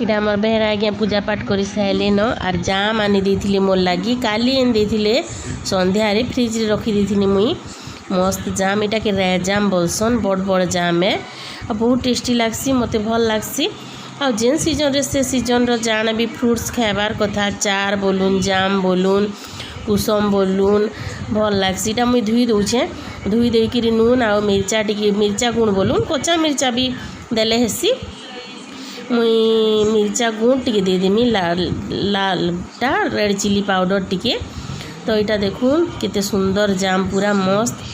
इटा आम बेहरा आज्ञा पूजा पाठ कर सारे न आर जाम आनी देथिले मोर लगी काली एन देथिले संध्यारे फ्रिज रे रखी देथिनी मुई मस्त जाम इटा के जाम बोलसन बड़ बड़ जाम है और बहुत टेस्टी लागसी मते भल लागसी आ जेन सीजन रे से सीजन रो जाना भी फ्रूट्स खाइबार कथा चार बोलून जाम बोलून कुसुम बोलून भल लागसी इटा मुई धुई दउछे धुई देकी नून आ मिर्चा गुण बोलून कच्चा मिर्चा भी देले हेसी मुई मिर्चा गुण टिके दे देमी लालटा रेड चिली पाउडर टिके तो यहाँ देखून केते सुंदर जाम पूरा मस्त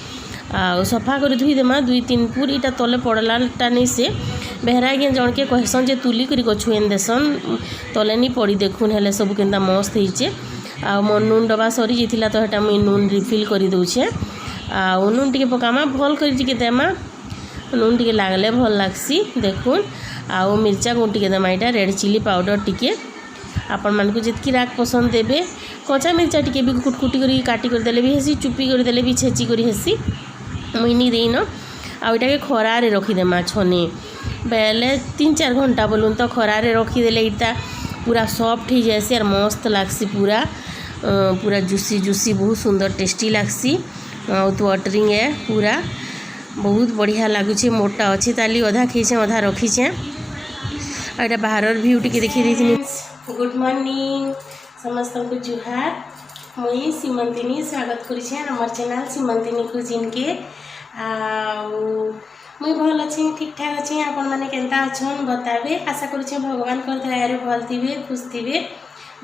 आ सफा कर धुई देमा 2-3 फुट इटा तले पड़लाटा नहीं से बेहरा आज्ञा जन के कहसन जे तुली करी गछुएन देसन तले नहीं पड़ी देखून हेले सब केनता मस्त होइचे आ मो नून डबा सरी जाइतिला तो हेटा मुई नून रिफिल करी दउछे आ नून टिके पकामा भल करी टिके देमा नून टिके लागले भल लागसी देखून आउ मिर्चा गुण टिके देमा इटा रेड चिली पाउडर टिके आपण मानकु जितकी राग पसंद देबे कच्चा मिर्चा टिके भी कुटकुटी करी काटी कर देले भी हेसी चुपी कर देले भी छेची करी हेसी मुइनी देइन आउ इटा के खरा रे रखी देमा छने बेले 3-4 घंटा बोलून तो खरा रे रखी देले इटा पूरा सॉफ्ट हो जाएसी और मस्त लागसी पूरा जूसी बहुत सुंदर टेस्टी लागसी माउथ वाटरिंग है पूरा बहुत बढ़िया लगुच मोटा अच्छे ताली अधा खींचे अधा रखीचे और बाहर व्यू टी देखी दी। गुड मॉर्निंग समस्त को जुहार मुई सीमंतिनी स्वागत करुचे हमर चैनल सीमंतिनी कुजिन के मुई भल अच्छे ठीक ठाक अच्छे आपण मैंने केन्ता अच्छन बताबे आशा करुचे भगवान कर दयारे भल थे खुश थे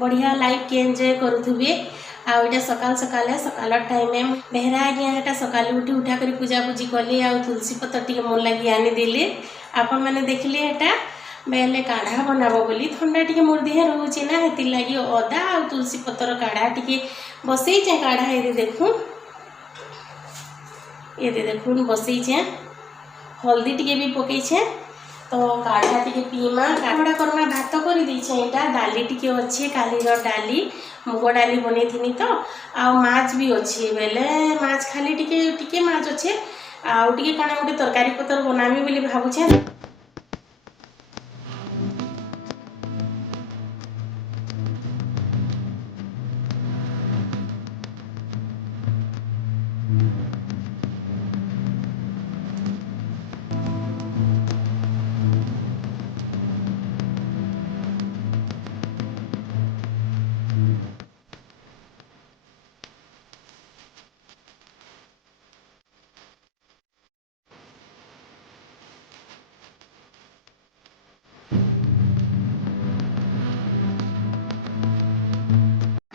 बढ़िया लाइफ के एंजॉय करुवे आउ सकाल सकाल है सकाल टाइम में बेहरा आज्ञा एटा सकाल उठी उठा कर पूजा पूजी कले आ तुलसी पत्र टी मोर लगी आनी देले आपण मैंने देखले एटा बेले काढ़ा बनाबो बोली ठंडा टी मोर देह रोचे ना हेति लगी अदा आ तुलसी पत्र काढ़ा टी बसई काढ़ा ये देखून बसई हल्दी टी भी पकई तो काढ़ा टी पीमा काढ़ा करमा भात कर देटा डाली टी अच्छे काली डाली मुग डाली बनी थी तो आ माछ भी अच्छे बेले माछ खाली टिके माछ अच्छे आउ टिके काना गोटे तरकारी पतर बनामी बोली भावुछे।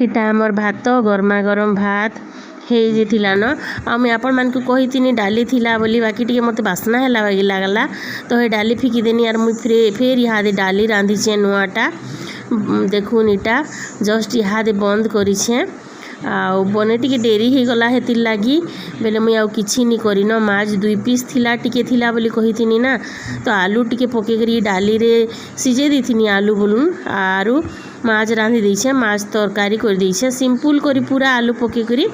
इटा आमर भात गरमा गरम भात हो न आ मुझे आपण मान कही डाली थिला बोली बाकी टी मत बास्ना है लगला तो ये डाली फिकी देनी आर मुझे फिर इहादे डाली रांधीचे नुआटा देखून इटा जस्ट इहादे बंद करीछे आ बने टी डेरी हो गला हेति लगी बेले मुई आउ किछि नी करिन माछ 2 पीस थिला टिके थिला बोली कही ना तो आलू टिके पकेकरी डाली रे सिजे देथिनी आलू बोलून आरु माछ रांधि देछे माछ तरकारी कर देछे सिंपल करी पूरा आलू पकेकरी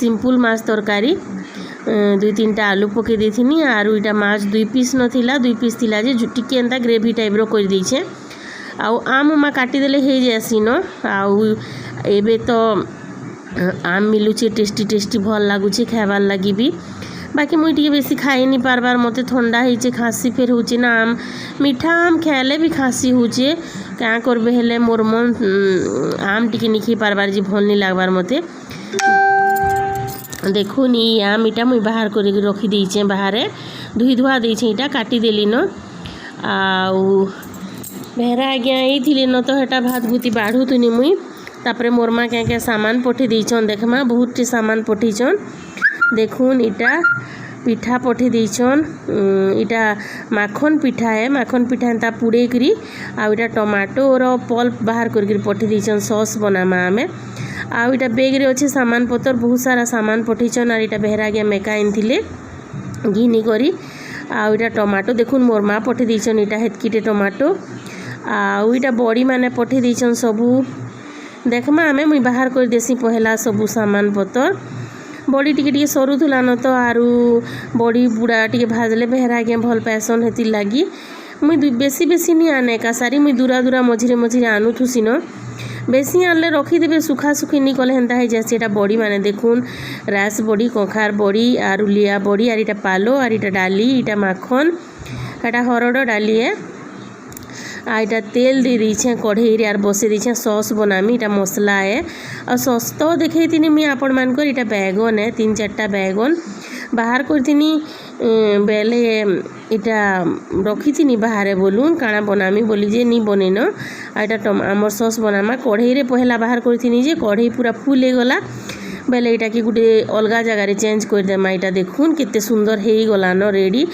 सिंपल माछ तरकारी 2-3टा आलू पके देथिनी आरु इटा माछ 2 पीस नथिला 2 पीस थिला जे टिके एंता ग्रेवी टाइप रो कर देछे आउ आम मा काटी देले हे जासी न आउ एबे तो आम मिलूचे टेस्टी भल लगुचे खाइबार लगी भी बाकी मुई टी बेसी खाई नहीं पारबार मते ठंडा होइचे खांसी फेर होचे ना आम मीठा आम खाइले भी खांसी होचे क्या करबे हेले मोर मन आम टी नहीं खी पारबार जी भल नहीं लागबार मते देखुन ये आम इटा मुई बाहर कर रखी देचे बाहर धुई धुआ देचे इटा काटी देली न आउ बेहरा आज्ञा ये न तो हेटा भात भूति बाढ़ुतुनी मुई तापरे मोर माँ क्या सामान पठे देछन देखमा बहुत टी सामान पठेछन देखुन इटा पिठा पठे देछन इटा माखन पिठा है माखन पिठा एंता पुड़े करी आ इटा टमाटो रो पल्प बाहर कर पठे देछन सॉस बनामा आमे आ इटा बैग रे अच्छे सामान पतर बहुत सारा सामान पठेछन और इटा बेहरा गया मेका आनथिले घिनी करी आ इटा टमाटो देखुन मोर माँ पठे देछन इटा हेतकीटे टमाटो आ इटा बड़ी माने पठे देछन सबू देखमा आमे मुई बाहर कर देसी पहला सबू सामान पतर बड़ी टिके सरू थुला न तो आरु बड़ी बुड़ा टिके भाजले बेहरा के भल पैसन हेति लगी मुई बेसी बेसी नहीं आने एका सारी मुई दूरा दूरा मझिरे मझिरे आनुथुसीन बेसी आनले रखीदेवे सुखा सुखी नहीं कले हेन्ता हो जासी। एटा बड़ी माने देखुन रास बड़ी कखार बड़ी आर लिया बड़ी आर इटा पालो आर इटा डाली इटा माखन एटा हरड़ डाली है आ इटा तेल दे दीछे कढ़ई रे आर बसे दीछे सॉस बनामी इटा मसला है आ सॉस तो देखई थिनी मुई आपण मानकर इटा बैगन है 3-4टा बैगन बाहर करथिनी बेले इटा रखी थी बाहर बोलून काଣା बनामी बोली जे नी बनेन आटा आमर सॉस बनामा कढ़ई रे पहला बाहर करथिनी जे कढ़ई पूरा फुल हो गला बेले इटा कि गोटे अलगा जगार चेंज करदेमा इटा देखुन केते सुंदर हो गला न रेडी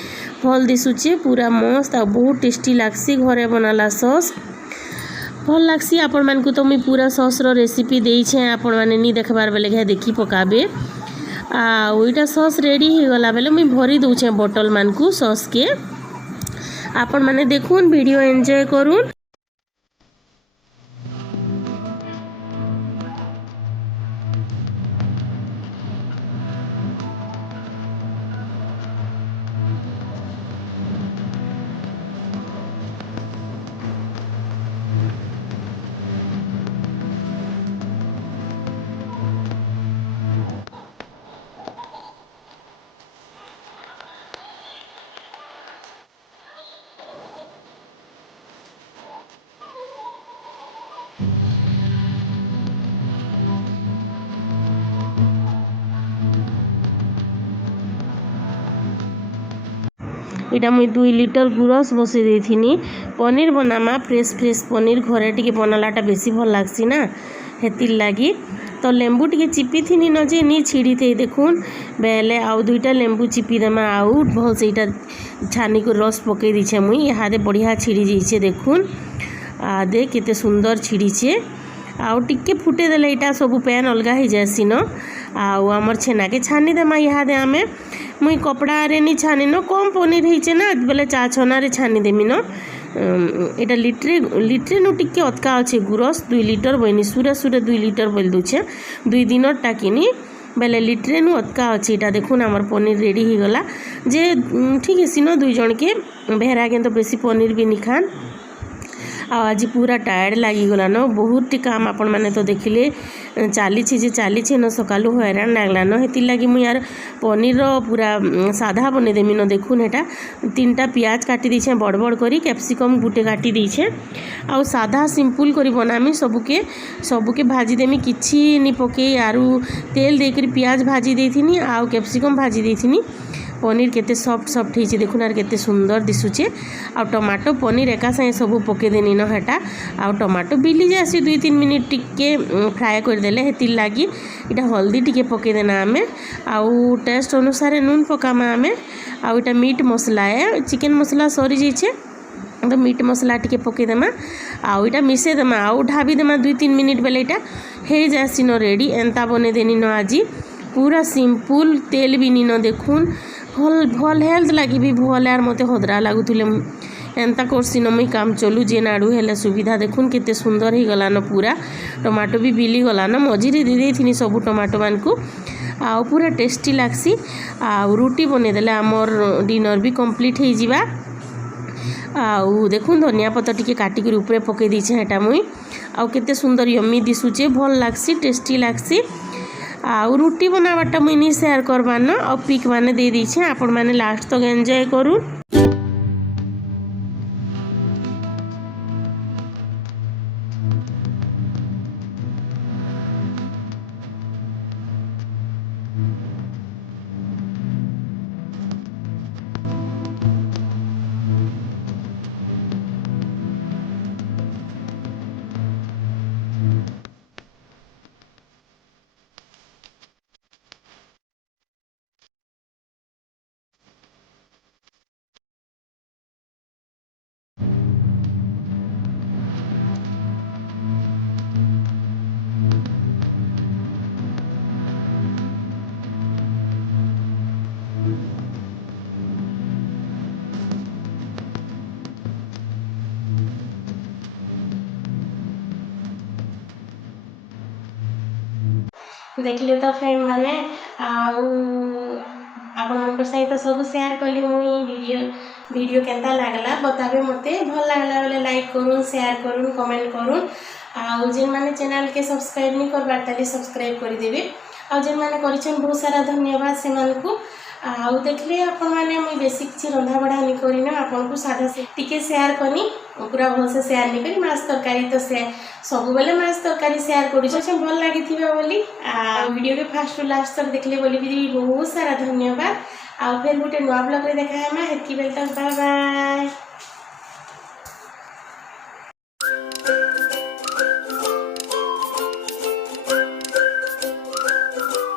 भल दिशुचे पूरा मस्त आ बहुत टेस्टी लागसी घरे बनाला सॉस भल लागसी। आपण मानकु तो मुई पूरा सॉस रो रेसिपी देइछे आपण माने नी देखबार बेले घे देखी पकाबे आ ओइटा सॉस रेडी हो गला बेले मुई भरी दउछे बोतल मानकु सॉस के आपण माने देखुन वीडियो एंजॉय करूँ। इटा मुई 2 लिटर गुरस बसई देथिनी पनीर बनामा फ्रेश फ्रेश पनीर घरे टिके बनालाटा बेसी भल लागसी ना हेतिर लागी तो लेंबू टिके चिपी थिनी न जे नी छिड़ी थे देखुन बेले आउ 2टा लेंबू चिपी देमा आउ भल से इटा छानी को रस पकई दीछे मुई इहादे बढ़िया छिड़ी जाइछे देखुन आदे केते सुंदर छिड़ीछे आउ टिके फुटे देले इटा सब पैन अलगा हो जासी न आउ आमर छेना के छानी देमा इहादे आमे मुई कपड़ा रे नी छानी न कम पनीर होइछे ना बेले चा छना रे छानी देमी न एटा लिट्रे नु टिके अतका अच्छे गुरस 2 लिटर बनी सुरे सुरे 2 लिटर बोल दूछे 2 दिन टाकिनी बेले लिट्रे नु अतका अच्छे इटा देखुन आमर पनीर रेडी हो गला जे ठीक है सिनो 2 जन के भेरा के तो बेसी पनीर भी नी खान आज पूरा टायर्ड लगिगला न बहुत टी काम आपण मैंने तो देखिले चली जे न सकालू हैरान लगला न हेती लगी मुई यार पनीर पूरा साधा बनेदेमी न देखुन एटा 3टा पियाज काटी दीछे बड़ बड़ करी कैप्सिकम गुटे काटी दीछे आ साधा सिंपल करी बनामी सबके भाजी देमी किछि नी पके आरु तेल देकर पियाज भाजी देथिनी आ कैप्सिकम भाजी देथिनी पनीर केते सॉफ्ट सॉफ्ट होइछे देखुन आर केते सुंदर दिसुचे आ टमाटो पनीर एका संगे सब पके देनी न हेटा आ टमाटो बिली जासी 2-3 मिनिट टिके फ्राए कर देले हेतिर लागी इटा हल्दी टिके पके देना आमे आउ टेस्ट अनुसार नून पकामा आमे आउ इटा मीट मसला है चिकन मसला सरी जाइछे तो मीट मसला टिके पके देमा आउ इटा मिसे देमा आउ ढाबी देमा 2-3 मिनिट बेले इटा हे जासी न रेडी एंता बने देनी न आजी पूरा सिंपल तेल भी नी न देखुन भल भल हेल्थ लगी भी भल यार मते हदरा लागुले एंता करसी न मुई काम चलू जेन आड़ू हेले सुविधा देखुन केते सुंदर ही गला न पूरा टमाटो भी बिली गला न मझिरे दे देथिनी सब टमाटो मान को आ पूरा टेस्टी लागसी आ रुटी बने देले हमर डिनर भी कंप्लीट हो जिबा आउ देखुन धनिया पत्ता टिके काटिक ऊपर पकई दीछे हेटा मुई आउ केते सुंदर यम्मी दिसुचे भल लागसी टेस्टी लागसी आउ रुटी बनावाटा मुई नी शेयर करबान आ पिक माने दे दीछे आपण माने लास्ट तक एंजॉय करू। देखले तो फ्रेंड माने आपण सहित सब शेयर कली मुई वीडियो केंता लागला बताबे मते भल लागला बेले लाइक करूँ शेयर करूँ कमेंट करूँ आउ जेन माने चैनल के सब्सक्राइब नहीं करबार ताली सब्सक्राइब कर देबे आउ जेन माने करिछन बहुत सारा धन्यवाद से मानकु आउ देखले आपण माने मुई बेसी किछि रंधा बढा नि करिना आपण को सादा से टिके शेयर कनी पूरा भल से शेयर नि करी माछ तरकारी तो से सब बेले माछ तरकारी शेयर करि छ भल लागि थिबे बोली आ वीडियो के फर्स्ट टू लास्ट तक देखले बोली भी बहुत सारा धन्यवाद आउ फिर गोटे नवा ब्लॉग रे देखा है हेतकी बेल तक बाय बाय।